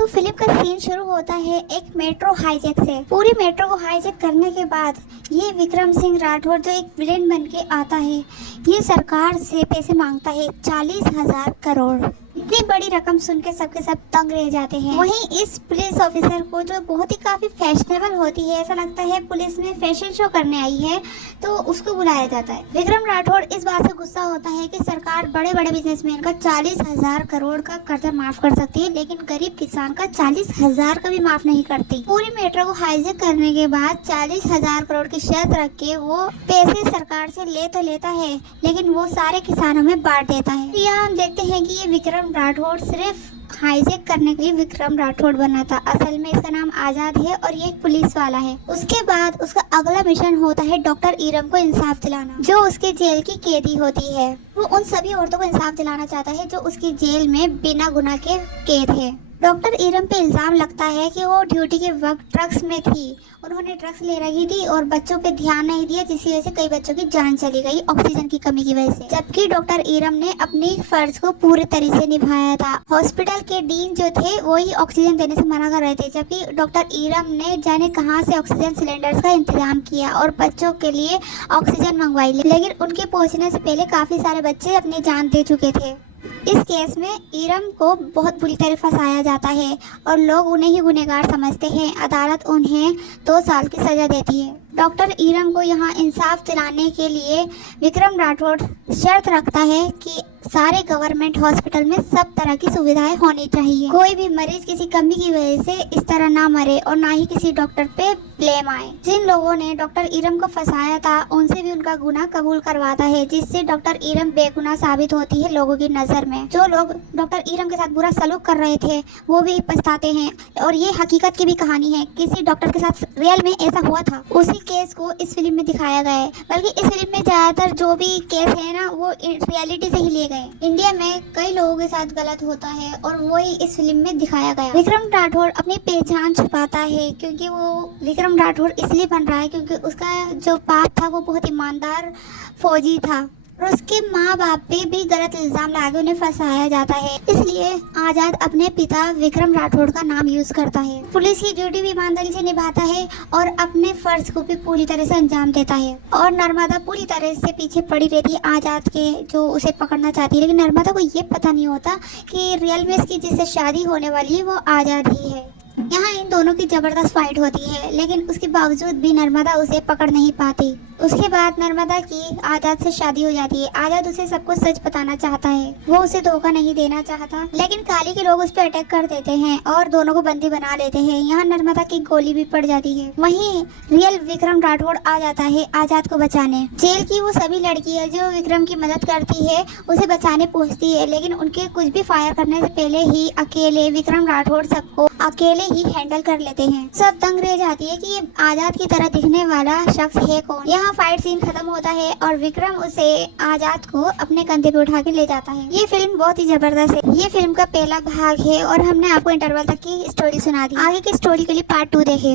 तो फिल्म का सीन शुरू होता है एक मेट्रो हाईजैक से। पूरी मेट्रो को हाईजैक करने के बाद ये विक्रम सिंह राठौर जो एक विलेन बन के आता है, ये सरकार से पैसे मांगता है 40,000 करोड़। इतनी बड़ी रकम सुन के सबके सब तंग रह जाते हैं। वहीं इस पुलिस ऑफिसर को जो बहुत ही काफी फैशनेबल होती है, ऐसा लगता है पुलिस में फैशन शो करने आई है, तो उसको बुलाया जाता है। विक्रम राठौर इस बात से गुस्सा होता है कि सरकार बड़े बड़े बिजनेसमैन का 40,000 करोड़ का कर्जा माफ कर सकती है, लेकिन गरीब किसान का 40,000 का भी माफ नहीं करती। पूरी मेट्रो को हाईजैक करने के बाद 40,000 करोड़ की शर्त रख के वो पैसे सरकार से ले तो लेता है, लेकिन वो सारे किसानों में बांट देता है। यहाँ हम देखते हैं कि ये विक्रम राठौर सिर्फ हाईजैक करने के लिए विक्रम राठौर बना था। असल में इसका नाम आजाद है और ये एक पुलिस वाला है। उसके बाद उसका अगला मिशन होता है डॉक्टर इरम को इंसाफ दिलाना, जो उसके जेल की कैदी होती है। वो उन सभी औरतों को इंसाफ दिलाना चाहता है जो उसकी जेल में बिना गुनाह के कैद है। डॉक्टर इरम पे इल्जाम लगता है कि वो ड्यूटी के वक्त ड्रग्स में थी। उन्होंने ड्रग्स ले रखी थी और बच्चों पे ध्यान नहीं दिया, जिसकी वजह से कई बच्चों की जान चली गई ऑक्सीजन की कमी की वजह से। जबकि डॉक्टर इरम ने अपनी फर्ज को पूरे तरीके से निभाया था। हॉस्पिटल के डीन जो थे वो ही ऑक्सीजन देने से मना कर रहे थे, जबकि डॉक्टर इरम ने जाने कहां से ऑक्सीजन सिलेंडर्स का इंतजाम किया और बच्चों के लिए ऑक्सीजन मंगवाई, लेकिन उनके पहुँचने से पहले काफी सारे बच्चे अपनी जान दे चुके थे। इस केस में इरम को बहुत बुरी तरह फंसाया जाता है और लोग उन्हें ही गुनहगार समझते हैं। अदालत उन्हें 2 साल की सजा देती है। डॉक्टर इरम को यहाँ इंसाफ दिलाने के लिए विक्रम राठौर शर्त रखता है कि सारे गवर्नमेंट हॉस्पिटल में सब तरह की सुविधाएं होनी चाहिए। कोई भी मरीज किसी कमी की वजह से इस तरह ना मरे और ना ही किसी डॉक्टर पे ब्लेम आए। जिन लोगों ने डॉक्टर इरम को फंसाया था उनसे भी उनका गुनाह कबूल करवाता है, जिससे डॉक्टर इरम बेगुनाह साबित होती है लोगों की नजर में। जो लोग डॉक्टर इरम के साथ बुरा सलूक कर रहे थे वो भी पछताते हैं और ये हकीकत की भी कहानी है। किसी डॉक्टर के साथ रियल में ऐसा हुआ था, उसी केस को इस फिल्म में दिखाया गया है। बल्कि इस फिल्म में ज्यादातर जो भी केस है ना, वो रियलिटी से ही लिए गए। इंडिया में कई लोगों के साथ गलत होता है और वही इस फिल्म में दिखाया गया। विक्रम राठौर अपनी पहचान छुपाता है क्योंकि वो विक्रम राठौर इसलिए बन रहा है क्योंकि उसका जो बाप था वो बहुत ईमानदार फौजी था और उसके माँ बाप पे भी गलत इल्जाम लगा के उन्हें फंसाया जाता है। इसलिए आजाद अपने पिता विक्रम राठौर का नाम यूज करता है। पुलिस की ड्यूटी भी ईमानदारी से निभाता है और अपने फर्ज को भी पूरी तरह से अंजाम देता है। और नर्मदा पूरी तरह से पीछे पड़ी रहती है आजाद के, जो उसे पकड़ना चाहती है, लेकिन नर्मदा को ये पता नहीं होता कि रियल में इसकी जिससे शादी होने वाली है वो आजाद ही है। यहाँ इन दोनों की जबरदस्त फाइट होती है, लेकिन उसके बावजूद भी नर्मदा उसे पकड़ नहीं पाती। उसके बाद नर्मदा की आजाद से शादी हो जाती है। आजाद उसे सब कुछ सच बताना चाहता है, वो उसे धोखा नहीं देना चाहता, लेकिन काली के लोग उस पर अटैक कर देते हैं और दोनों को बंदी बना लेते हैं। यहाँ नर्मदा की गोली भी पड़ जाती है। वहीं रियल विक्रम राठौर आ जाता है आजाद को बचाने। जेल की वो सभी लड़कियां जो विक्रम की मदद करती है उसे बचाने पहुँचती है, लेकिन उनके कुछ भी फायर करने से पहले ही अकेले विक्रम राठौर सबको अकेले ही हैंडल कर लेते हैं। सब तंग रह जाती है कि ये आजाद की तरह दिखने वाला शख्स है कौन। यहाँ फाइट सीन खत्म होता है और विक्रम उसे आजाद को अपने कंधे पे उठा के ले जाता है। ये फिल्म बहुत ही जबरदस्त है। ये फिल्म का पहला भाग है और हमने आपको इंटरवल तक की स्टोरी सुना दी। आगे की स्टोरी के लिए पार्ट 2 देखें।